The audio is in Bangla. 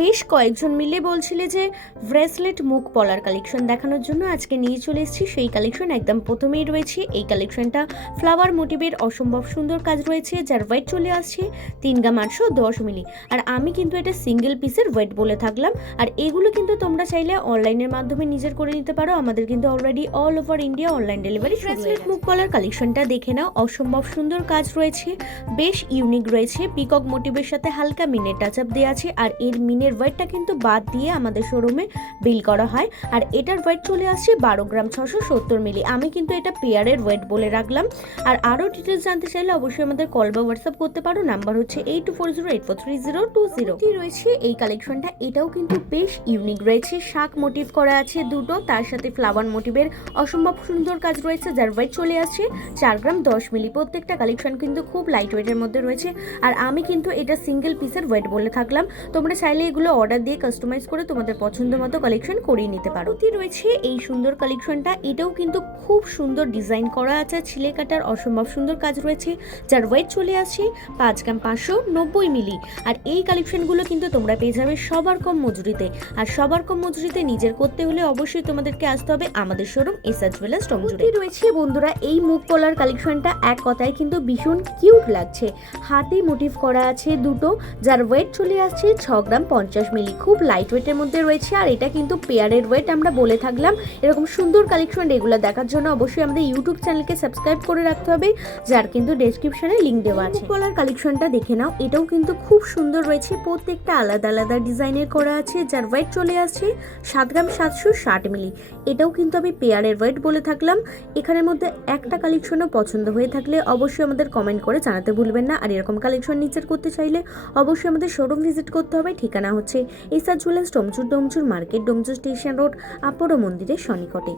বেশ কয়েকজন মিলে বলছিলে যে ব্রেসলেট মুখ পলার কালেকশন দেখানোর জন্য আজকে নিয়ে চলে এসেছি সেই কালেকশন। একদম প্রথমেই রয়েছে এই কালেকশনটা ফ্লাওয়ার মোটিভের অসম্ভব সুন্দর কাজ রয়েছে, যার ওয়েট চলে আসছে 3 গ্রাম 810 মিলি। আর আমি কিন্তু এটা সিঙ্গেল পিসের ওয়েট বলে থাকলাম। আর এগুলো কিন্তু তোমরা চাইলে অনলাইনের মাধ্যমে নিজের করে নিতে পারো, আমাদের কিন্তু already all over India online delivery. Bracelet মুখ পলার কালেকশনটা দেখে নাও, অসম্ভব সুন্দর কাজ রয়েছে, বেশ ইউনিক রয়েছে, পিকক মোটিভের সাথে হালকা মিনের টাচ আপ দেওয়া আছে। আর এর মিনের ওয়েটটা কিন্তু বাদ দিয়ে আমাদের শোরুমে বিল করা হয়। আর এটার ওয়েট চলে আসছে 12 গ্রাম 670 মিলি। আমি কিন্তু এটা পেয়ারের ওয়েট বলে রাখলাম। আর আরও ডিটেলস জানতে চাইলে অবশ্যই আমাদের কল বা হোয়াটসঅ্যাপ করতে পারো, নাম্বার হচ্ছে 8240843020। রয়েছে এই কালেকশনটা, এটাও কিন্তু বেশ ইউনিক রয়েছে, শাক মোটিভ করা আছে দুটো, তার সাথে ফ্লাওয়ার মোটিভের অসম্ভব সুন্দর কাজ রয়েছে, যার ওয়েট চলে আসছে 4 গ্রাম 10 মিলি। প্রত্যেকটা কালেকশন কিন্তু খুব লাইট ওয়েটের মধ্যে রয়েছে। আর আমি কিন্তু এটা সিঙ্গেল পিসের ওয়েট বলে থাকলাম। তোমরা চাইলে এগুলো অর্ডার দিয়ে কাস্টমাইজ করে তোমাদের পছন্দ মতো কালেকশন করিয়ে নিতে পারো। রয়েছে এই সুন্দর কালেকশনটা, এটাও কিন্তু খুব সুন্দর ডিজাইন করা আছে, ছিলে কাটার অসম্ভব সুন্দর কাজ রয়েছে, যার ওয়েট চলে আসছে 5 গ্রাম 590 মিলি। আর এই কালেকশনগুলো কিন্তু তোমরা পেয়ে যাবে সবার কম মজুরিতে। আর সবার কম মজুরিতে নিজের করতে হলে অবশ্যই তোমাদেরকে আসতে হবে আমাদের শোরুম এসআর জুয়েলার্স টংজুড়ে। রয়েছে বন্ধুরা এই মুখ পলার কালেকশনটা, এক কথায় কিন্তু ভীষণ কিউট লাগছে, হাতে মোটিভ করা আছে দুটো, যার ওয়েট চলে আসছে 6 গ্রাম 50 মিলি। খুব লাইট ওয়েটের মধ্যে রয়েছে। আর এটা কিন্তু পেয়ারের ওয়েট আমরা বলে থাকলাম। এরকম সুন্দর কালেকশন রেগুলার দেখার জন্য অবশ্যই আমাদের ইউটিউব চ্যানেলকে সাবস্ক্রাইব করে রাখতে হবে, যার কিন্তু ডেসক্রিপশনে লিঙ্ক দেওয়া আছে। পলার কালেকশনটা দেখে নাও, এটাও কিন্তু খুব সুন্দর রয়েছে, প্রত্যেকটা আলাদা আলাদা ডিজাইনের করা আছে, যার ওয়েট চলে আসছে 7 গ্রাম 760 মিলি। এটাও কিন্তু আমি পেয়ারের ওয়েট বলে থাকলাম। এখানের মধ্যে একটা কালেকশনও পছন্দ হয়ে থাকলে অবশ্যই আমাদের কমেন্ট করে জানাতে ভুলবেন না। আর এরকম কালেকশন নিচের করতে চাইলে অবশ্যই আমাদের শোরুম ভিজিট করতে হবে। ঠিকানা হচ্ছে SR jewellers Domchur market, Domchur station road, আপরো মন্দিরের সন্নিকটে।